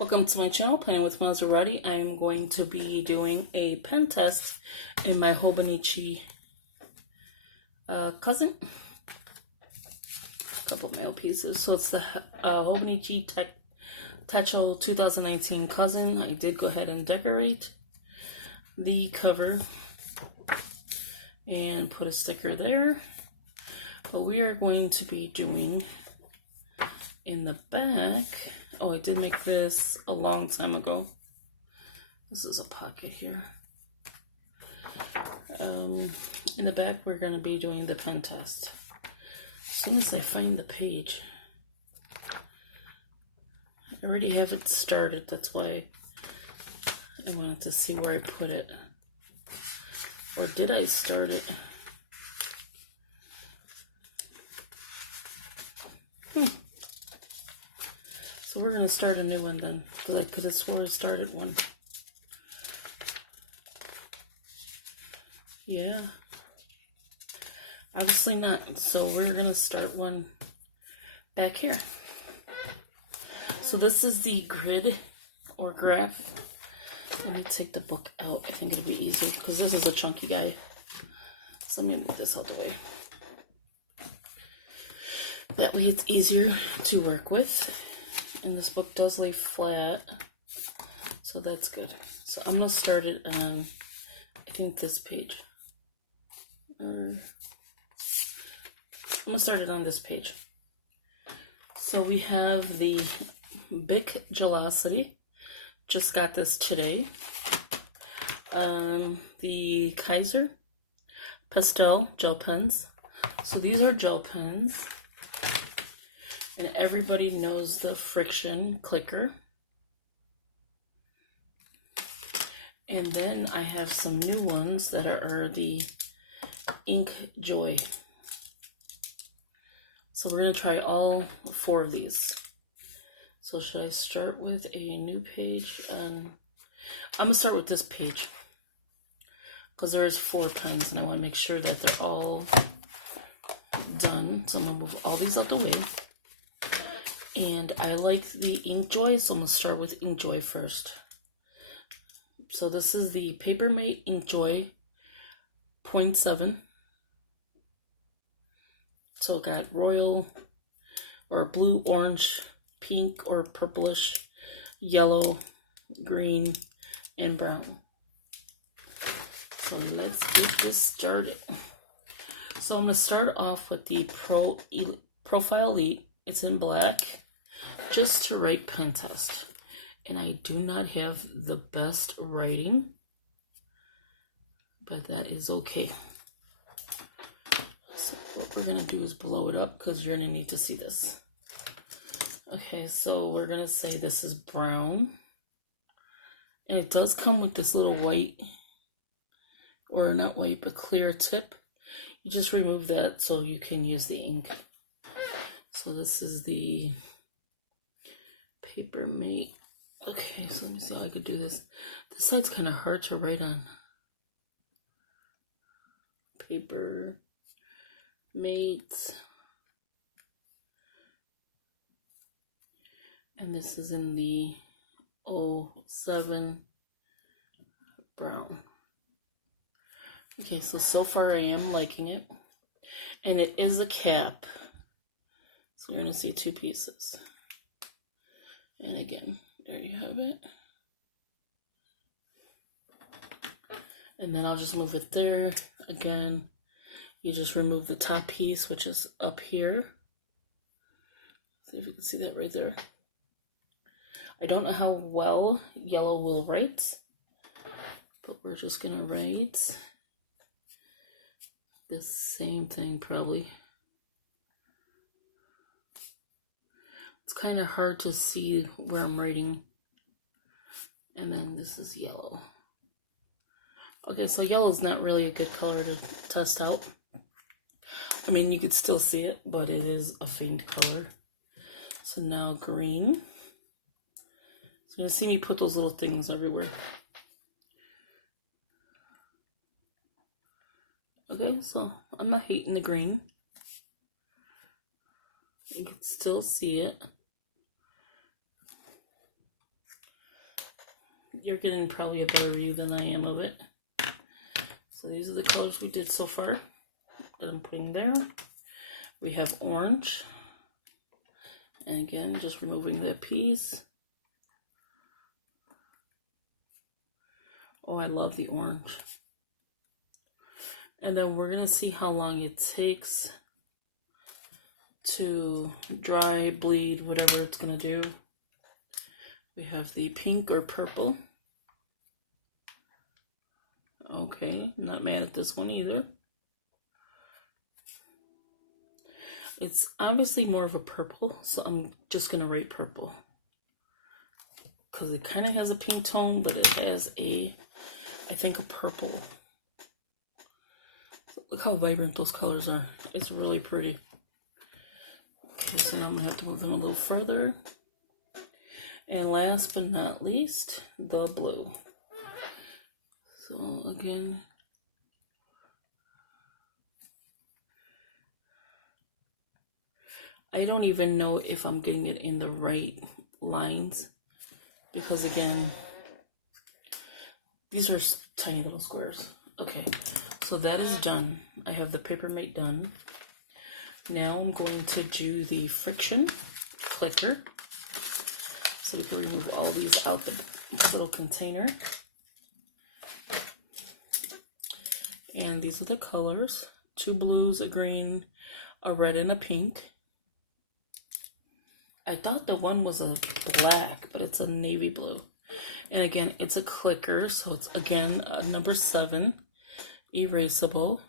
Welcome to my channel, Planning with Monserrate. I am going to be doing a pen test in my Hobonichi cousin. A couple mail pieces. So it's the Hobonichi Techo 2019 cousin. I did go ahead and decorate the cover and put a sticker there. But we are going to be doing in the back. Oh, I did make this a long time ago. This is a pocket here. In the back, we're going to be doing the pen test. As soon as I find the page. I already have it started. That's why I wanted to see where I put it. Or did I start it? So we're going to start a new one then, because I could have swore I started one. Yeah. Obviously not. So we're going to start one back here. So this is the grid or graph. Let me take the book out. I think it'll be easier because this is a chunky guy. So let me move this out the way. That way it's easier to work with. And this book does lay flat, so that's good. So I'm going to start it on, I think, this page. I'm going to start it on this page. So we have the Bic Gelocity. Just got this today. The Kaiser Pastel gel pens. So these are gel pens. And everybody knows the friction clicker. And then I have some new ones that are the Ink Joy. So we're going to try all 4 of these. So should I start with a new page? I'm going to start with this page. Because there is 4 pens and I want to make sure that they're all done. So I'm going to move all these out the way. And I like the Ink Joy, so I'm going to start with Ink Joy first. So this is the Papermate Ink Joy 0.7. So it got royal, or blue, orange, pink, or purplish, yellow, green, and brown. So let's get this started. So I'm going to start off with the Profile Elite. It's in black. Just to write pen test. And I do not have the best writing, but that is okay. So what we're going to do is blow it up because you're going to need to see this. Okay, so we're going to say this is brown. And it does come with this little white, or not white, but clear tip. You just remove that so you can use the ink. So this is the Papermate. Okay, so let me see how I could do this. This side's kind of hard to write on. Papermate. And this is in the 07 brown. Okay, so far I am liking it. And it is a cap. So you're going to see 2 pieces. And again, there you have it. And then I'll just move it there. Again, you just remove the top piece, which is up here. See if you can see that right there. I don't know how well yellow will write, but we're just going to write the same thing probably. It's kind of hard to see where I'm writing. And then this is yellow. Okay, so yellow is not really a good color to test out. I mean, you could still see it, but it is a faint color. So now green. So you're going to see me put those little things everywhere. Okay, so I'm not hating the green. You can still see it. you're getting probably a better view than I am of it. So these are the colors we did so far that I'm putting there. We have orange. And again, just removing that piece. Oh, I love the orange. And then we're going to see how long it takes to dry, bleed, whatever it's going to do. We have the pink or purple. Okay, not mad at this one either. It's obviously more of a purple, so I'm just going to rate purple. Because it kind of has a pink tone, but it has a, I think, a purple. Look how vibrant those colors are. It's really pretty. Okay, so now I'm going to have to move them a little further. And last but not least, the blue. So again, I don't even know if I'm getting it in the right lines. Because again, these are tiny little squares. Okay, so that is done. I have the paper mate done. Now I'm going to do the friction clicker. So we can remove all these out the little container. And these are the colors. 2 blues, a green, a red, and a pink. I thought the one was a black, but it's a navy blue. And again, it's a clicker, so it's again number 7, erasable.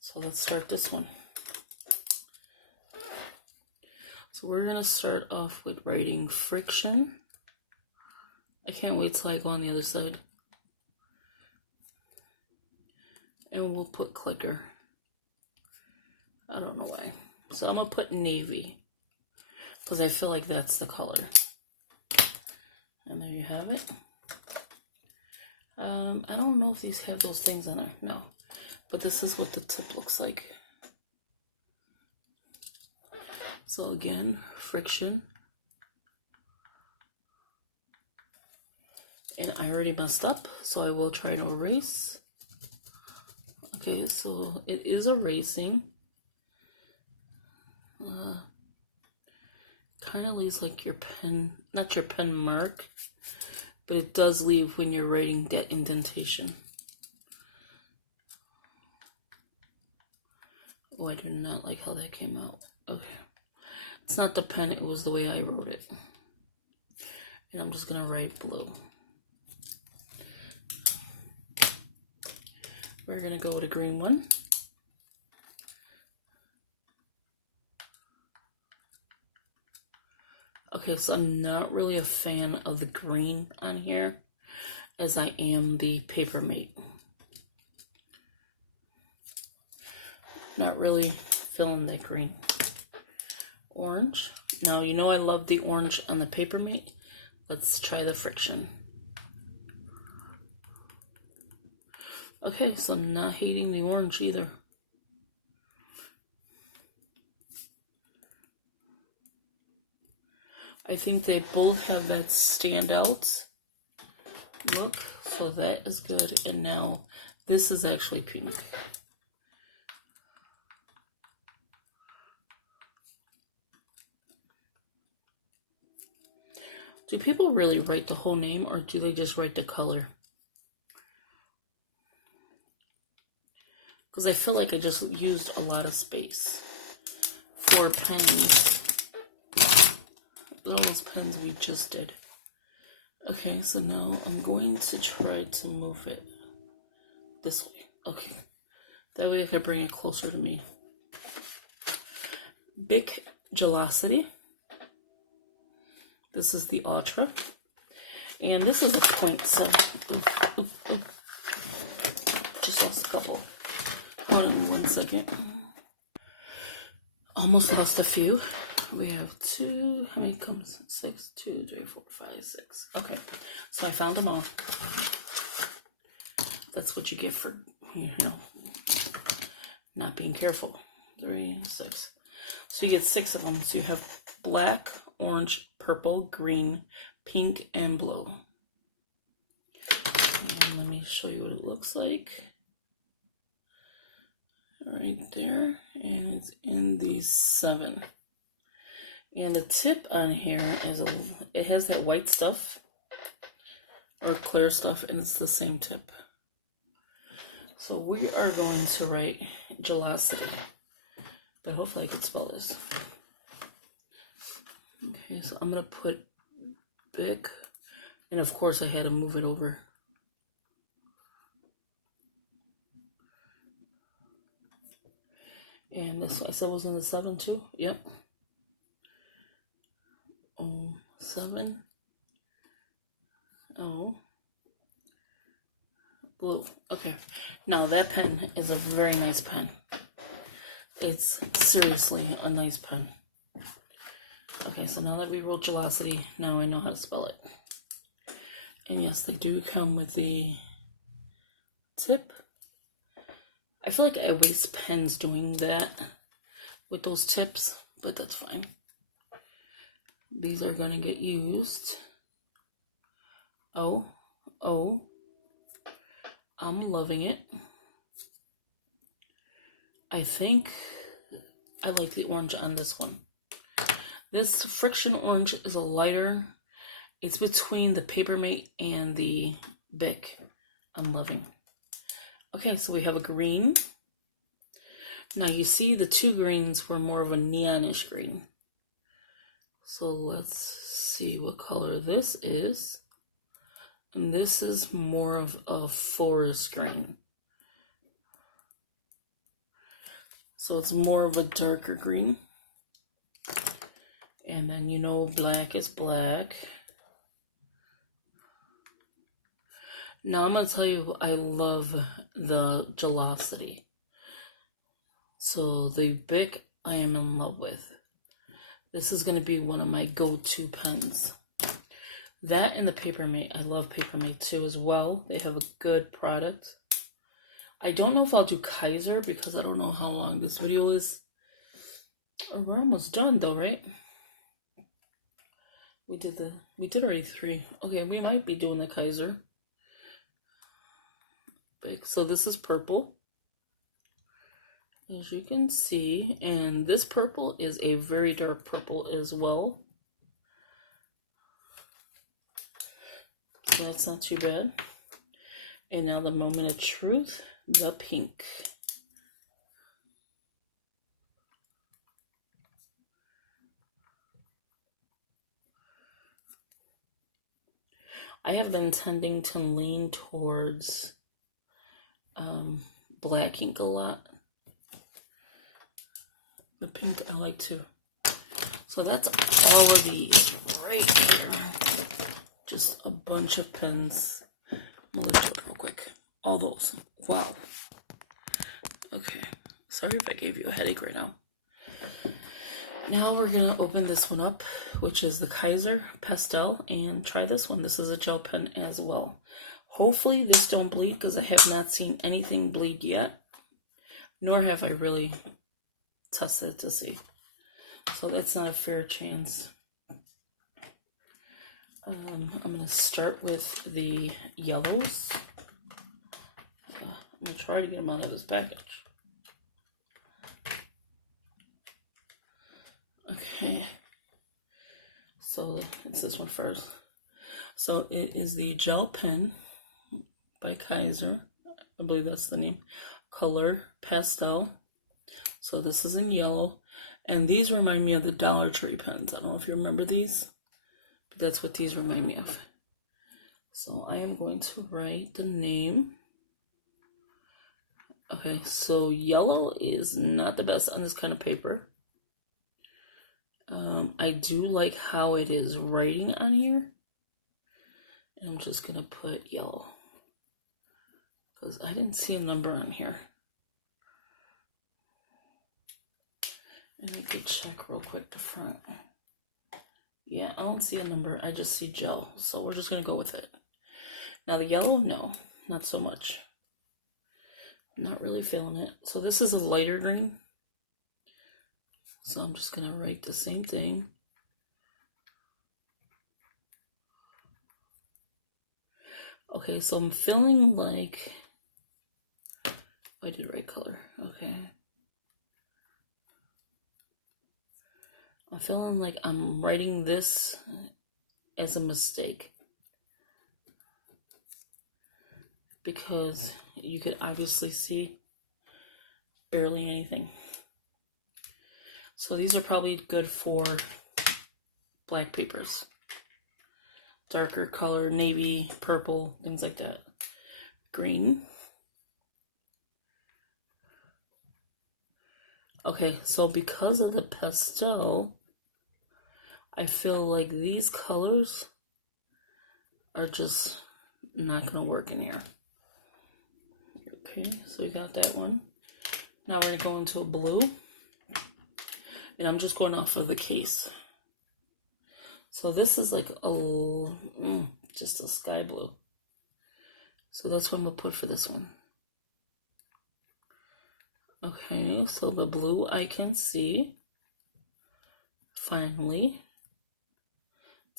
So let's start this one. So we're going to start off with writing friction. I can't wait till I go on the other side. And we'll put clicker. I don't know why. So I'm going to put navy, because I feel like that's the color. And there you have it. I don't know if these have those things on there. No. But this is what the tip looks like. So again, friction. And I already messed up, so I will try to erase. Okay, so it is erasing. Kind of leaves like your pen, not your pen mark, but it does leave when you're writing that indentation. Oh, I do not like how that came out. Okay. It's not the pen, it was the way I wrote it. And I'm just going to write blue. We're going to go with a green one. Okay, so I'm not really a fan of the green on here, as I am the paper mate. Not really feeling that green. Orange. Now, you know I love the orange on the paper mate. Let's try the friction. Okay, so I'm not hating the orange either. I think they both have that standout look, so that is good. And now this is actually pink. Do people really write the whole name, or do they just write the color? Because I feel like I just used a lot of space for pens. All those pens we just did. Okay, so now I'm going to try to move it this way. Okay, that way I can bring it closer to me. Big gelocity. This is the Ultra. And this is a point, so just lost a couple. Hold on 1 second. Almost lost a few. We have 2, how many comes? 6, 2, 3, 4, 5, 6. Okay, so I found them all. That's what you get for, you know, not being careful. 3, 6. So you get 6 of them. So you have black, orange, purple, green, pink, and blue. And let me show you what it looks like. Right there, and it's in these 7. And the tip on here is it has that white stuff or clear stuff, and it's the same tip. So we are going to write gelocity, but hopefully I can spell this. Okay, so I'm gonna put big, and of course I had to move it over. And this, I said, was in the 7 too? Yep. 7. Oh. Blue. Okay. Now that pen is a very nice pen. It's seriously a nice pen. Okay, so now that we wrote gelocity, now I know how to spell it. And yes, they do come with the tip. I feel like I waste pens doing that with those tips, but that's fine. These are going to get used. Oh, I'm loving it. I think I like the orange on this one. This friction orange is a lighter. It's between the Papermate and the Bic. I'm loving. Okay, so we have a green. Now you see the 2 greens were more of a neonish green. So let's see what color this is. And this is more of a forest green. So it's more of a darker green. And then you know black is black. Now I'm going to tell you I love the gelocity. So the Bic I am in love with. This is going to be one of my go-to pens. That and the Papermate. I love Papermate too as well. They have a good product. I don't know if I'll do Kaiser because I don't know how long this video is. We're almost done though, right? We did already 3. Okay, we might be doing the Kaiser. So this is purple, as you can see, and this purple is a very dark purple as well. So that's not too bad. And now the moment of truth, the pink. I have been tending to lean towards black ink a lot. The pink I like too. So that's all of these right here. Just a bunch of pens. I'm gonna lift it real quick. All those. Wow. Okay. Sorry if I gave you a headache right now. Now we're gonna open this one up, which is the Kaiser Pastel, and try this one. This is a gel pen as well. Hopefully this don't bleed because I have not seen anything bleed yet, nor have I really tested to see. So that's not a fair chance. I'm going to start with the yellows. I'm going to try to get them out of this package. Okay. So it's this one first. So it is the gel pen by Kaiser. I believe that's the name. Color Pastel. So this is in yellow. And these remind me of the Dollar Tree pens. I don't know if you remember these, but that's what these remind me of. So I am going to write the name. Okay, so yellow is not the best on this kind of paper. I do like how it is writing on here. And I'm just going to put yellow, because I didn't see a number on here. And I could check real quick the front. Yeah, I don't see a number. I just see gel. So we're just going to go with it. Now the yellow, no, not so much. Not really feeling it. So this is a lighter green. So I'm just going to write the same thing. Okay, so I'm feeling like I did right color. Okay. I'm feeling like I'm writing this as a mistake, because you could obviously see barely anything. So these are probably good for black papers. Darker color, navy, purple, things like that. Green. Okay, so because of the pastel, I feel like these colors are just not gonna work in here. Okay, so we got that one. Now we're gonna go into a blue, and I'm just going off of the case. So this is like just a sky blue. So that's what I'm gonna put for this one. Okay, so the blue I can see. Finally.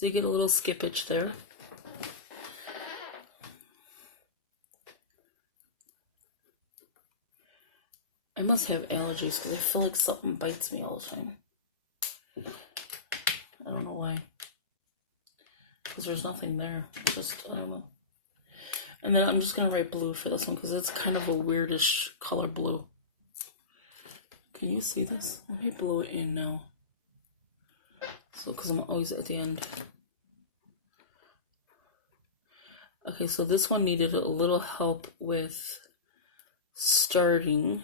Did get a little skippage there. I must have allergies because I feel like something bites me all the time. I don't know why. Because there's nothing there. Just, I don't know. And then I'm just going to write blue for this one because it's kind of a weirdish color blue. Can you see this? Let me blow it in now. So, because I'm always at the end. Okay, so this one needed a little help with starting.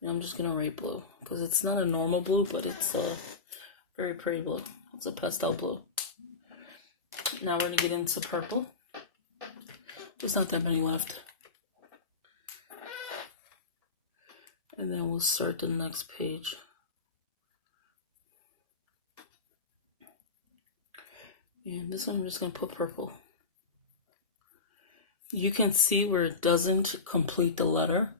And I'm just going to write blue because it's not a normal blue, but it's a very pretty blue. It's a pastel blue. Now we're going to get into purple. There's not that many left. And then we'll start the next page. And this one I'm just going to put purple. You can see where it doesn't complete the letter.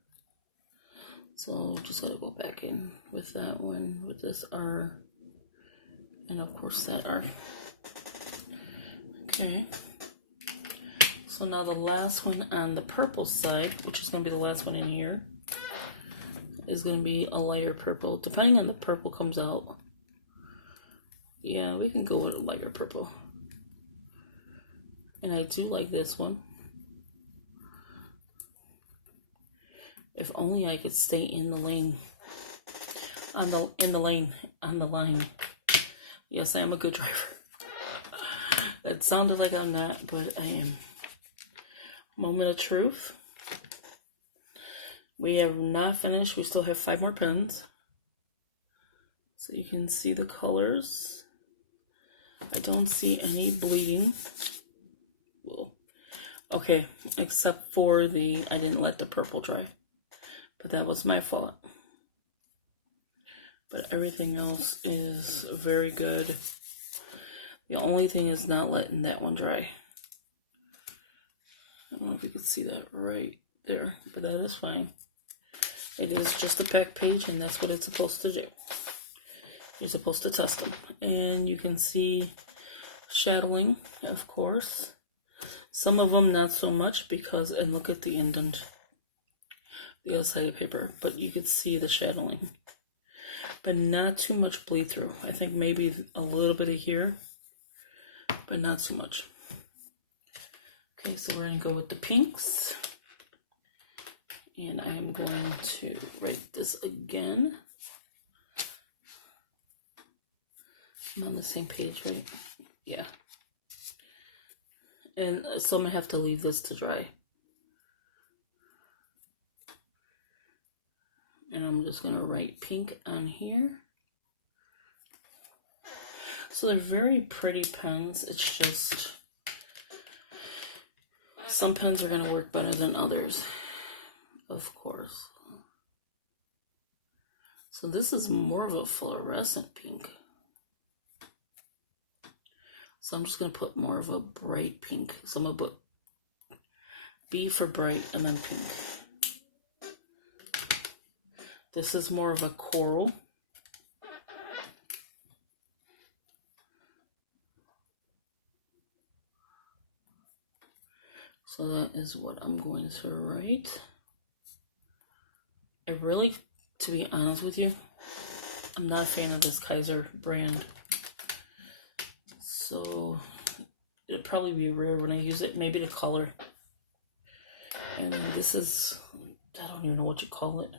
So just gotta go back in with that one, with this R, and of course that R. Okay. So now the last one on the purple side, which is gonna be the last one in here, is gonna be a lighter purple. Depending on the purple comes out. Yeah, we can go with a lighter purple. And I do like this one. If only I could stay in the lane. On the line. Yes, I am a good driver. That sounded like I'm not, but I am. Moment of truth. We have not finished. We still have 5 more pens. So you can see the colors. I don't see any bleeding. Well, okay, except for I didn't let the purple dry. But that was my fault. But everything else is very good. The only thing is not letting that one dry. I don't know if you can see that right there, but that is fine. It is just a pack page, and that's what it's supposed to do. You're supposed to test them. And you can see shadowing, of course. Some of them not so much because, and look at the indent. The other side of the paper, but you could see the shadowing, but not too much bleed through. I think maybe a little bit of here, but not too much. Okay, so we're going to go with the pinks, and I'm going to write this again. I'm on the same page, right? Yeah. And so I'm going to have to leave this to dry. And I'm just going to write pink on here. So they're very pretty pens. It's just some pens are going to work better than others, of course. So this is more of a fluorescent pink. So I'm just going to put more of a bright pink. So I'm going to put B for bright and then pink. This is more of a coral. So that is what I'm going to write. I really, to be honest with you, I'm not a fan of this Kaiser brand. So it'd probably be rare when I use it. Maybe the color. And then this is, I don't even know what you call it.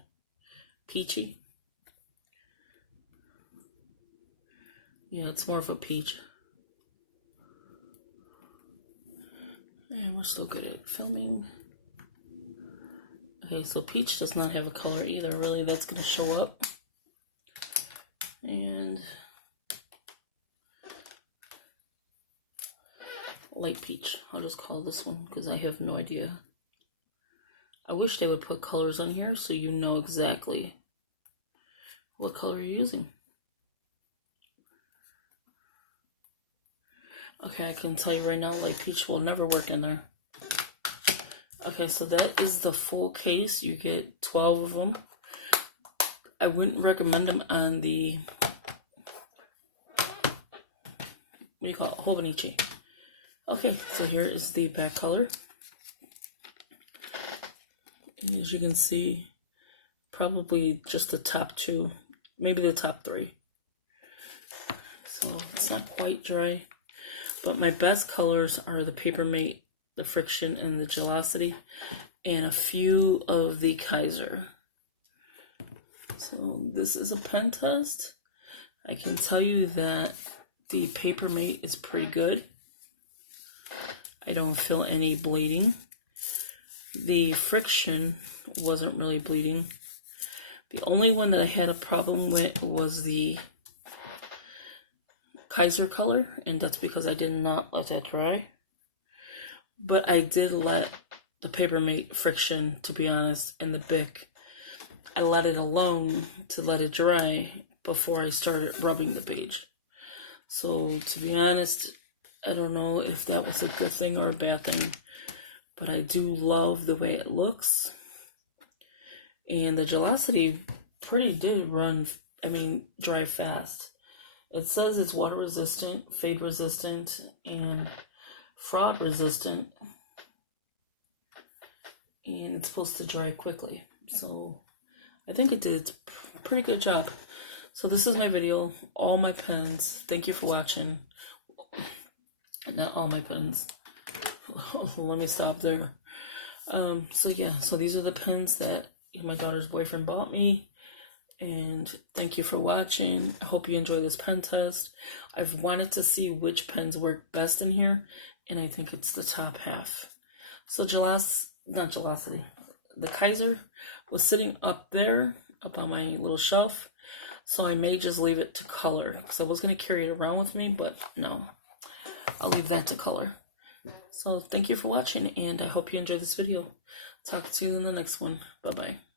Peachy. Yeah, it's more of a peach. And we're still good at filming. Okay, so peach does not have a color either, really, that's going to show up. And light peach. I'll just call this one because I have no idea. I wish they would put colors on here so you know exactly what color you're using. Okay, I can tell you right now, light peach will never work in there. Okay, so that is the full case. You get 12 of them. I wouldn't recommend them on the, what do you call it, Hobonichi. Okay, so here is the back color. And as you can see, probably just the top two, maybe the top three. So it's not quite dry, but my best colors are the Paper Mate, the Friction, and the Gelocity, and a few of the Kaiser. So this is a pen test. I can tell you that the Paper Mate is pretty good. I don't feel any bleeding. The Friction wasn't really bleeding. The only one that I had a problem with was the Kaiser color, and that's because I did not let that dry. But I did let the Paper Mate Friction, to be honest, and the Bic, I let it alone to let it dry before I started rubbing the page. So, to be honest, I don't know if that was a good thing or a bad thing, but I do love the way it looks. And the Gelocity did dry fast. It says it's water resistant, fade resistant, and fraud resistant. And it's supposed to dry quickly. So I think it did a pretty good job. So this is my video, all my pens. Thank you for watching. Not all my pens. Let me stop there. So these are the pens that my daughter's boyfriend bought me. And thank you for watching. I hope you enjoy this pen test. I've wanted to see which pens work best in here, and I think it's the top half. So the Kaiser was sitting up there, up on my little shelf, so I may just leave it to color, because I was going to carry it around with me, but no. I'll leave that to color. So thank you for watching, and I hope you enjoyed this video. Talk to you in the next one. Bye-bye.